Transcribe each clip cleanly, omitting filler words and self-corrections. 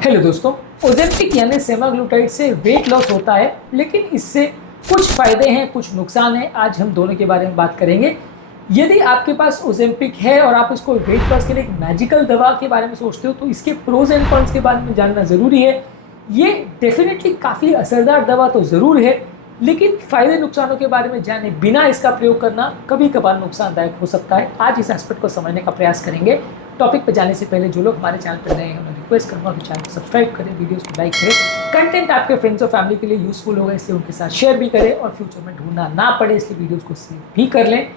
Hello दोस्तों, Ozempic यानी semaglutide से वेट लॉस होता है, लेकिन इससे कुछ फायदे हैं, कुछ नुकसान हैं। आज हम दोनों के बारे में बात करेंगे। यदि आपके पास ओजेम्पिक है और आप इसको वेट लॉस के लिए एक मैजिकल दवा के बारे में सोचते हो, तो इसके प्रोज एंड कॉन्स के बारे में जानना ज़रूरी है। ये डेफिनेटली काफ़ी असरदार दवा तो ज़रूर है, लेकिन फ़ायदे नुकसानों के बारे में जाने बिना इसका प्रयोग करना कभी कभार नुकसानदायक हो सकता है। आज इस एस्पेक्ट को समझने का प्रयास करेंगे। टॉपिक पे जाने से पहले जो लोग हमारे चैनल पर नए हैं, उन्हें रिक्वेस्ट करूँगा कि चैनल को सब्सक्राइब करें, वीडियोस को लाइक करें। कंटेंट आपके फ्रेंड्स और फैमिली के लिए यूजफुल होगा, इसलिए उनके साथ शेयर भी करें और फ्यूचर में ढूंढना ना पड़े, इसलिए वीडियोस को सेव भी कर लें।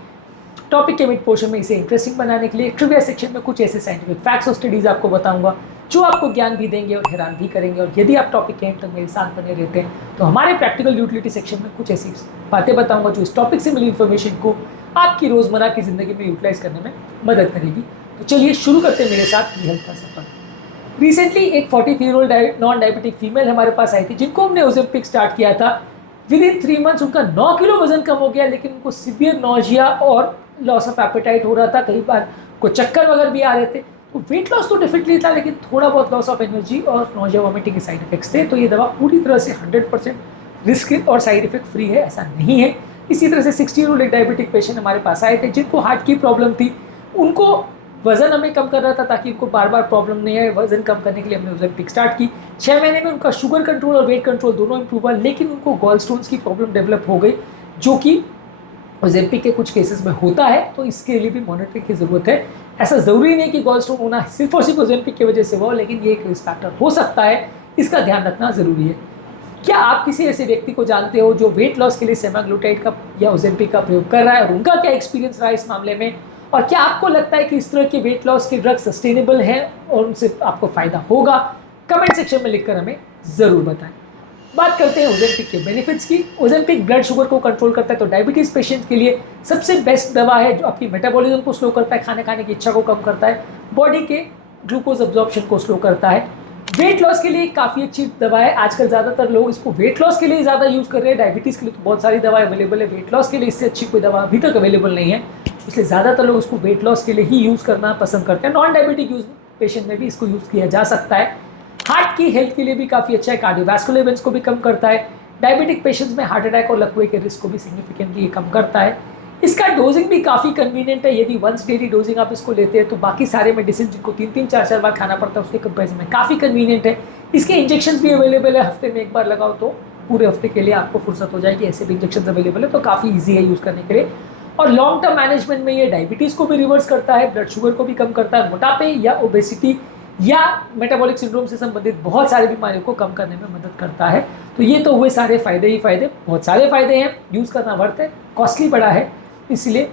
टॉपिक के मिड पोर्शन में इसे इंटरेस्टिंग बनाने के लिए ट्रिविया सेक्शन में कुछ ऐसे साइंटिफिक फैक्ट्स और स्टडीज आपको बताऊंगा जो आपको ज्ञान भी देंगे और हैरान भी करेंगे। और यदि आप टॉपिक के एंड तक मेरे साथ बने रहते हैं, तो हमारे प्रैक्टिकल यूटिलिटी सेक्शन में कुछ ऐसी बातें बताऊंगा जो इस टॉपिक से मिली इन्फॉर्मेशन को आपकी रोजमर्रा की जिंदगी में यूटिलाइज करने में मदद करेगी। तो चलिए शुरू करते हैं मेरे साथ ये हेल्थ का सफर। रिसेंटली एक 43-year-old नॉन डायबिटिक फीमेल हमारे पास आई थी, जिनको हमने ओजेम्पिक स्टार्ट किया था। विद इन 3 मंथ्स उनका 9 किलो वजन कम हो गया, लेकिन उनको सिवियर नोजिया और लॉस ऑफ एपेटाइट हो रहा था। कई बार को चक्कर वगैरह भी आ रहे थे। तो वेट लॉस तो डेफिनेटली था, लेकिन थोड़ा बहुत लॉस ऑफ एनर्जी और नोजिया वॉमिटिंग के साइड इफेक्ट्स थे। तो ये दवा पूरी तरह से 100% रिस्क और साइड इफेक्ट फ्री है, ऐसा नहीं है। इसी तरह से 60-year-old एक डायबिटिक पेशेंट हमारे पास आए थे, जिनको हार्ट की प्रॉब्लम थी। उनको वजन हमें कम करना था ताकि उनको बार बार प्रॉब्लम नहीं आए। वजन कम करने के लिए हमने ओजेम्पिक स्टार्ट की। 6 महीने में उनका शुगर कंट्रोल और वेट कंट्रोल दोनों इंप्रूव हुआ, लेकिन उनको गॉल स्टोन्स की प्रॉब्लम डेवलप हो गई, जो कि ओजेम्पिक के कुछ केसेस में होता है। तो इसके लिए भी मॉनिटरिंग की जरूरत है। ऐसा जरूरी नहीं कि गॉल स्टोन होना सिर्फ और सिर्फ ओजेम्पिक की वजह से हो, लेकिन ये एक रिस्क फैक्टर हो सकता है। इसका ध्यान रखना जरूरी है। क्या आप किसी ऐसे व्यक्ति को जानते हो जो वेट लॉस के लिए सेमाग्लूटाइड का या ओजेम्पिक का प्रयोग कर रहा है, और उनका क्या एक्सपीरियंस रहा इस मामले में? और क्या आपको लगता है कि इस तरह के वेट लॉस के ड्रग सस्टेनेबल हैं और उनसे आपको फायदा होगा? कमेंट सेक्शन में लिखकर हमें जरूर बताएं। बात करते हैं ओजेम्पिक के बेनिफिट्स की। ओजेम्पिक ब्लड शुगर को कंट्रोल करता है, तो डायबिटीज पेशेंट के लिए सबसे बेस्ट दवा है, जो आपकी मेटाबॉलिज्म को स्लो करता है, खाने खाने की इच्छा को कम करता है, बॉडी के ग्लूकोज अब्जॉर्प्शन को स्लो करता है। वेट लॉस के लिए काफ़ी अच्छी दवा है। आजकल ज़्यादातर लोग इसको वेट लॉस के लिए ज़्यादा यूज़ कर रहे हैं। डायबिटीज़ के लिए तो बहुत सारी दवाएं अवेलेबल है, वेट लॉस के लिए इससे अच्छी कोई दवा अभी तक अवेलेबल नहीं है, इसलिए ज़्यादातर लोग इसको वेट लॉस के लिए ही यूज़ करना पसंद करते हैं। नॉन डायबिटिक यूज पेशेंट में भी इसको यूज़ किया जा सकता है। हार्ट की हेल्थ के लिए भी काफ़ी अच्छा है, कार्डियोवैस्कुलर इवेंट्स को भी कम करता है। डायबिटिक पेशेंट्स में हार्ट अटैक और लकवे के रिस्क को भी सिग्निफिकेंटली कम करता है। इसका डोजिंग भी काफ़ी कन्वीनियंट है। यदि वंस डेली डोजिंग आप इसको लेते हैं, तो बाकी सारे मेडिसिन जिनको 3-3, 4-4 बार खाना पड़ता है, उसके कंपेरिजन में काफ़ी कन्वीनियंट है। इसके इंजेक्शन भी अवेलेबल है, हफ्ते में एक बार लगाओ तो पूरे हफ्ते के लिए आपको फुर्सत हो जाएगी। ऐसे भी इंजेक्शन अवेलेबल है, तो काफ़ी ईजी है यूज़ करने के लिए। और लॉन्ग टर्म मैनेजमेंट में ये डायबिटीज़ को भी रिवर्स करता है, ब्लड शुगर को भी कम करता है, मोटापे या ओबेसिटी या मेटाबॉलिक सिंड्रोम से संबंधित बहुत सारी बीमारियों को कम करने में मदद करता है। तो ये तो हुए सारे फायदे ही फायदे। बहुत सारे फायदे हैं, यूज़ करना वर्थ है, कॉस्टली बड़ा है, इसलिए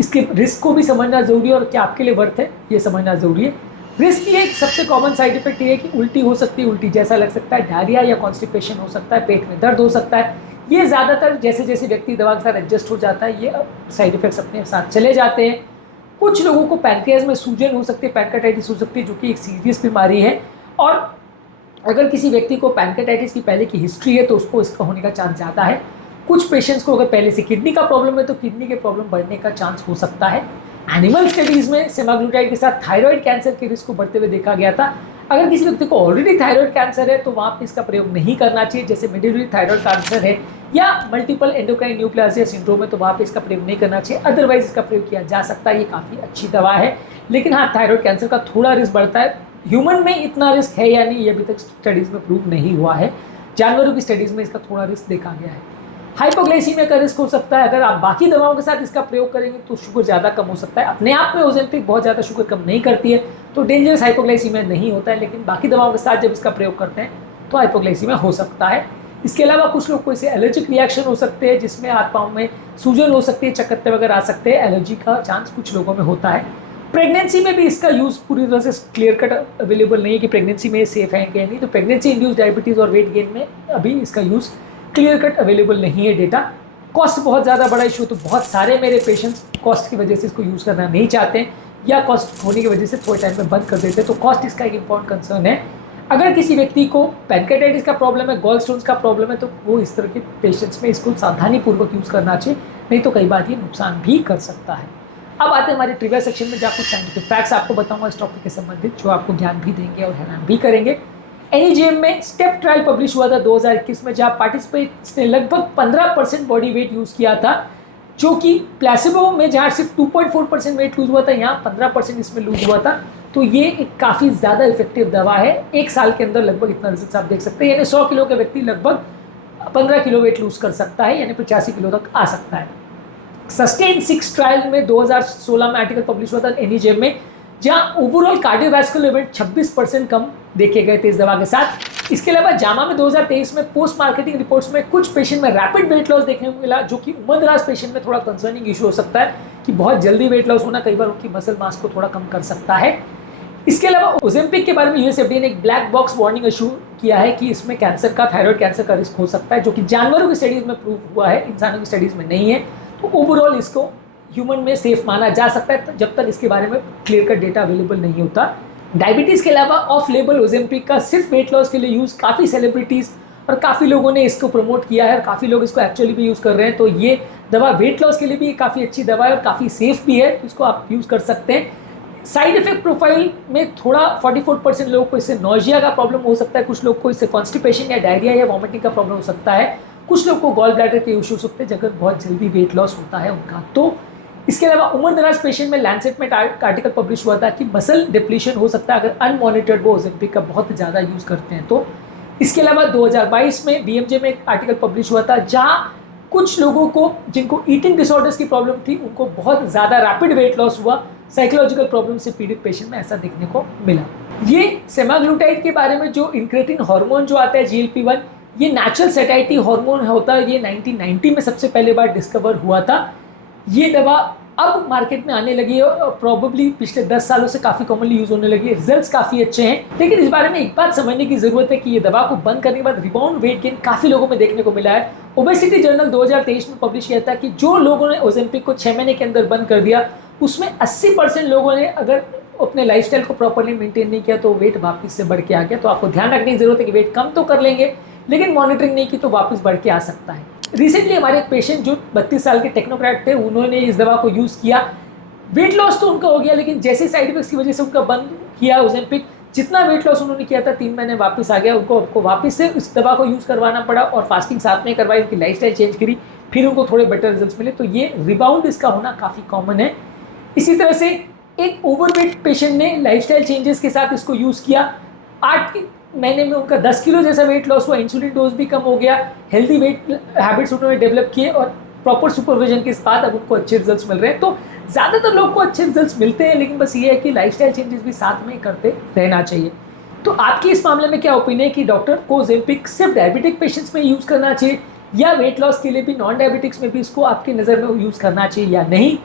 इसके रिस्क को भी समझना जरूरी है और क्या आपके लिए वर्थ है ये समझना जरूरी है। रिस्क ये एक सबसे कॉमन साइड इफेक्ट ये है कि उल्टी हो सकती है, उल्टी जैसा लग सकता है, डायरिया या कॉन्स्टिपेशन हो सकता है, पेट में दर्द हो सकता है। ये ज़्यादातर जैसे जैसे व्यक्ति दवा के साथ एडजस्ट हो जाता है, ये साइड इफेक्ट्स अपने साथ चले जाते हैं। कुछ लोगों को पैनक्रियाज में सूजन हो सकती है, पैनक्रियाटाइटिस हो सकती है, जो कि एक सीरियस बीमारी है। और अगर किसी व्यक्ति को पैनक्रियाटाइटिस की पहले की हिस्ट्री है, तो उसको इसका होने का चांस ज़्यादा है। कुछ पेशेंट्स को अगर पहले से किडनी का प्रॉब्लम है, तो किडनी के प्रॉब्लम बढ़ने का चांस हो सकता है। एनिमल स्टडीज़ में सेमाग्लूटाइड के साथ थायराइड कैंसर के रिस्क को बढ़ते हुए देखा गया था। अगर किसी व्यक्ति को ऑलरेडी थायराइड कैंसर है, तो वहाँ पर इसका प्रयोग नहीं करना चाहिए। जैसे मिडिलरी थायराइड कैंसर है या मल्टीपल एंडोक्राइन न्यूप्लासिया सिंड्रोम है, तो वहाँ पे इसका प्रयोग नहीं करना चाहिए। अदरवाइज इसका प्रयोग किया जा सकता है, ये काफ़ी अच्छी दवा है। लेकिन हाँ, थायराइड कैंसर का थोड़ा रिस्क बढ़ता है। ह्यूमन में इतना रिस्क है या नहीं, ये अभी तक स्टडीज़ में प्रूव नहीं हुआ है। जानवरों की स्टडीज़ में इसका थोड़ा रिस्क देखा गया है। हाइपोग्लाइसीमिया का रिस्क हो सकता है। अगर आप बाकी दवाओं के साथ इसका प्रयोग करेंगे, तो शुगर ज़्यादा कम हो सकता है। अपने आप में ओजेम्पिक बहुत ज़्यादा शुगर कम नहीं करती है, तो डेंजरस हाइपोग्लाइसीमिया नहीं होता है। लेकिन बाकी दवाओं के साथ जब इसका प्रयोग करते हैं, तो हाइपोग्लाइसीमिया हो सकता है। इसके अलावा कुछ लोग को इसे एलर्जिक रिएक्शन हो सकते हैं, जिसमें हाथ पाँव में सूजन हो सकती है, चक्कते वगैरह आ सकते हैं। एलर्जी का चांस कुछ लोगों में होता है। प्रेगनेंसी में भी इसका यूज़ पूरी तरह से क्लियर कट अवेलेबल नहीं है कि प्रेगनेंसी में सेफ है कि नहीं। तो प्रेगनेंसी इंड्यूस डायबिटीज़ और वेट गेन में अभी इसका यूज़ क्लियर कट अवेलेबल नहीं है डेटा। कॉस्ट बहुत ज़्यादा बड़ा इशू, तो बहुत सारे मेरे पेशेंट्स कॉस्ट की वजह से इसको यूज़ करना नहीं चाहते हैं, या कॉस्ट होने की वजह से थोड़े टाइम में बंद कर देते हैं। तो कॉस्ट इसका एक इंपॉर्टेंट कंसर्न है। अगर किसी व्यक्ति को पैनक्रियाटाइटिस का प्रॉब्लम है, गॉल स्टोन्स का प्रॉब्लम है, तो वो इस तरह के पेशेंट्स में इसको सावधानीपूर्वक यूज़ करना चाहिए, नहीं तो कई बार ये नुकसान भी कर सकता है। अब आते हैं हमारे ट्रिविया सेक्शन में, जहाँ कुछ साइंटिफिक फैक्ट्स आपको बताऊंगा इस टॉपिक के संबंधित, जो आपको ज्ञान भी देंगे और हैरान भी करेंगे। एनीजेम में स्टेप ट्रायल पब्लिश हुआ था 2021 में, जहां पार्टिसिपेंट्स ने लगभग 15% बॉडी वेट यूज़ किया था, जो कि प्लेसिबो में जहाँ सिर्फ 2.4% वेट लूज हुआ था, यहाँ 15% इसमें लूज हुआ था। तो ये एक काफ़ी ज़्यादा इफेक्टिव दवा है। एक साल के अंदर लगभग इतना रिजल्ट आप देख सकते हैं, यानी 100 किलो के व्यक्ति लगभग 15 किलो वेट लूज कर सकता है, यानी 85 किलो तक आ सकता है। सस्टेन 6 ट्रायल में 2016 में आर्टिकल पब्लिश हुआ था एनीजेम में, जहां ओवरऑल कार्डियोवैस्कुलर इवेंट 26% कम देखे गए थे इस दवा के साथ। इसके अलावा जामा में 2023 में पोस्ट मार्केटिंग रिपोर्ट्स में कुछ पेशेंट में रैपिड वेट लॉस देखने को मिला, जो कि उम्रदराज पेशेंट में थोड़ा कंसर्निंग इशू हो सकता है कि बहुत जल्दी वेट लॉस होना कई बार उनकी मसल मास को थोड़ा कम कर सकता है। इसके अलावा ओजेम्पिक के बारे में यूएस एफडीए ने एक ब्लैक बॉक्स वार्निंग इशू किया है कि इसमें कैंसर का, थायराइड कैंसर का रिस्क हो सकता है, जो कि जानवरों की स्टडीज में प्रूव हुआ है, इंसानों की स्टडीज में नहीं है। तो ओवरऑल इसको ह्यूमन में सेफ माना जा सकता है जब तक इसके बारे में क्लियर कट डेटा अवेलेबल नहीं होता। डायबिटीज़ के अलावा ऑफ लेबल ओजेम्पिक का सिर्फ वेट लॉस के लिए यूज़ काफ़ी सेलिब्रिटीज़ और काफ़ी लोगों ने इसको प्रमोट किया है और काफ़ी लोग इसको एक्चुअली भी यूज़ कर रहे हैं। तो ये दवा वेट लॉस के लिए भी काफ़ी अच्छी दवा है और काफ़ी सेफ भी है, इसको आप यूज़ कर सकते हैं। साइड इफेक्ट प्रोफाइल में थोड़ा 44% लोगों को इससे नोजिया का प्रॉब्लम हो सकता है, कुछ लोग को इससे कॉन्स्टिपेशन या डायरिया या वॉमिटिंग का प्रॉब्लम हो सकता है, कुछ लोग को गॉल ब्लैडर के इश्यूज हो सकते हैं जगह बहुत जल्दी वेट लॉस होता है उनका। तो इसके अलावा उम्रदराज पेशेंट में लैंसेट में आर्टिकल पब्लिश हुआ था कि मसल डिप्लीशन हो सकता है अगर अनमॉनिटर्ड वो ओजेम्पिक का बहुत ज़्यादा यूज़ करते हैं तो। इसके अलावा 2022 में बीएमजे में एक आर्टिकल पब्लिश हुआ था जहाँ कुछ लोगों को जिनको ईटिंग डिसऑर्डर्स की प्रॉब्लम थी उनको बहुत ज़्यादा रैपिड वेट लॉस हुआ, साइकोलॉजिकल प्रॉब्लम से पीड़ित पेशेंट में ऐसा देखने को मिला। ये सेमाग्लूटाइड के बारे में जो इंक्रेटिन हार्मोन जो आता है GLP-1, ये नेचुरल सेटाइटी हार्मोन होता है, ये 1990 में सबसे पहले बार डिस्कवर हुआ था। ये दवा अब मार्केट में आने लगी है और प्रॉबली पिछले 10 सालों से काफ़ी कॉमनली यूज़ होने लगी है, रिजल्ट्स काफ़ी अच्छे हैं। लेकिन इस बारे में एक बात समझने की ज़रूरत है कि ये दवा को बंद करने के बाद रिबाउंड वेट गेन काफ़ी लोगों में देखने को मिला है। ओबेसिटी जर्नल 2023 में पब्लिश किया था कि जो लोगों ने ओजेम्पिक को 6 महीने के अंदर बंद कर दिया उसमें 80% लोगों ने अगर अपने लाइफस्टाइल को प्रॉपर्ली मेंटेन नहीं किया तो वेट वापस से बढ़ के आ गया। तो आपको ध्यान रखने की ज़रूरत है कि वेट कम तो कर लेंगे लेकिन मॉनिटरिंग नहीं की तो वापस बढ़ के आ सकता है। रिसेंटली हमारे एक पेशेंट जो 32 साल के टेक्नोक्रेट थे, उन्होंने इस दवा को यूज़ किया, वेट लॉस तो उनका हो गया लेकिन जैसे साइड इफेक्ट्स की वजह से उनका बंद किया ओजेम्पिक, जितना वेट लॉस उन्होंने किया था 3 महीने वापस आ गया। उनको वापस से इस दवा को यूज़ करवाना पड़ा और फास्टिंग साथ में करवाई, उनकी लाइफस्टाइल चेंज करी, फिर उनको थोड़े बेटर रिजल्ट्स मिले। तो ये रिबाउंड इसका होना काफ़ी कॉमन है। इसी तरह से एक ओवरवेट पेशेंट ने लाइफस्टाइल चेंजेस के साथ इसको यूज़ किया, 8 महीने में उनका 10 किलो जैसा वेट लॉस हुआ, इंसुलिन डोज भी कम हो गया, हेल्दी वेट हैबिट्स उन्होंने डेवलप किए और प्रॉपर सुपरविजन के बाद अब उनको अच्छे रिजल्ट्स मिल रहे हैं। तो ज़्यादातर लोग को अच्छे रिजल्ट्स मिलते हैं, लेकिन बस ये है कि लाइफस्टाइल चेंजेस भी साथ में करते रहना चाहिए। तो आपकी इस मामले में क्या ओपिनियन है कि डॉक्टर को ओजेम्पिक सिर्फ डायबिटिक पेशेंट्स में यूज़ करना चाहिए या वेट लॉस के लिए भी नॉन डायबिटिक्स में भी इसको आपकी नज़र में यूज़ करना चाहिए या नहीं?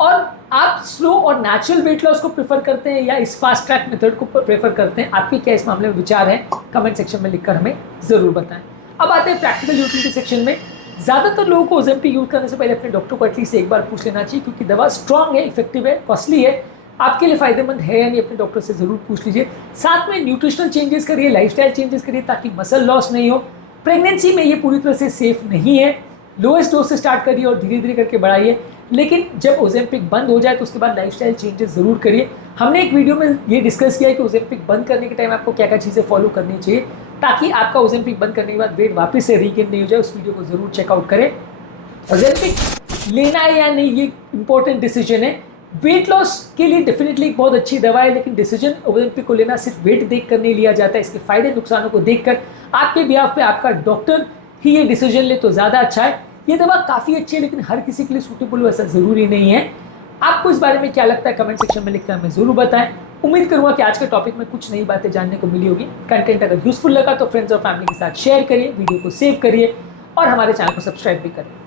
और आप स्लो और नेचुरल वेट लॉस को प्रेफर करते हैं या इस फास्ट ट्रैक मेथड को प्रेफर करते हैं? आपके क्या इस मामले में विचार हैं? कमेंट सेक्शन में लिखकर हमें ज़रूर बताएं। अब आते हैं प्रैक्टिकल यूटिलिटी सेक्शन में। ज़्यादातर लोगों को ओजेम्पिक यूज़ करने से पहले अपने डॉक्टर को एटलीस्ट एक बार पूछ लेना चाहिए, क्योंकि दवा स्ट्रॉन्ग है, इफेक्टिव है, कॉस्टली है, आपके लिए फ़ायदेमंद है या नहीं अपने डॉक्टर से ज़रूर पूछ लीजिए। साथ में न्यूट्रिशनल चेंजेस करिए, लाइफस्टाइल चेंजेस करिए ताकि मसल लॉस नहीं हो। प्रेगनेंसी में ये पूरी तरह से सेफ नहीं है, लोएस्ट डोज से स्टार्ट करिए और धीरे धीरे करके बढ़ाइए। लेकिन जब ओजेम्पिक बंद हो जाए तो उसके बाद लाइफस्टाइल चेंजेस ज़रूर करिए। हमने एक वीडियो में ये डिस्कस किया है कि ओजेम्पिक बंद करने के टाइम आपको क्या क्या चीज़ें फॉलो करनी चाहिए ताकि आपका ओजेम्पिक बंद करने के बाद वेट वापस से रीगेन नहीं हो जाए। उस वीडियो को ज़रूर चेकआउट करें। ओजेम्पिक लेना है या नहीं ये इंपॉर्टेंट डिसीजन है। वेट लॉस के लिए डेफिनेटली एक बहुत अच्छी दवा है, लेकिन डिसीजन ओजेम्पिक को लेना सिर्फ वेट देख कर नहीं लिया जाता है। इसके फायदे नुकसानों को देखकर आपके बिहाफ पे आपका डॉक्टर ही ये डिसीजन ले तो ज़्यादा अच्छा है। ये दवा काफ़ी अच्छी है लेकिन हर किसी के लिए सूटेबल हो ऐसा ज़रूरी नहीं है। आपको इस बारे में क्या लगता है कमेंट सेक्शन में लिखकर हमें ज़रूर बताएं। उम्मीद करूँगा कि आज के टॉपिक में कुछ नई बातें जानने को मिली होगी। कंटेंट अगर यूजफुल लगा तो फ्रेंड्स और फैमिली के साथ शेयर करिए, वीडियो को सेव करिए और हमारे चैनल को सब्सक्राइब भी करें।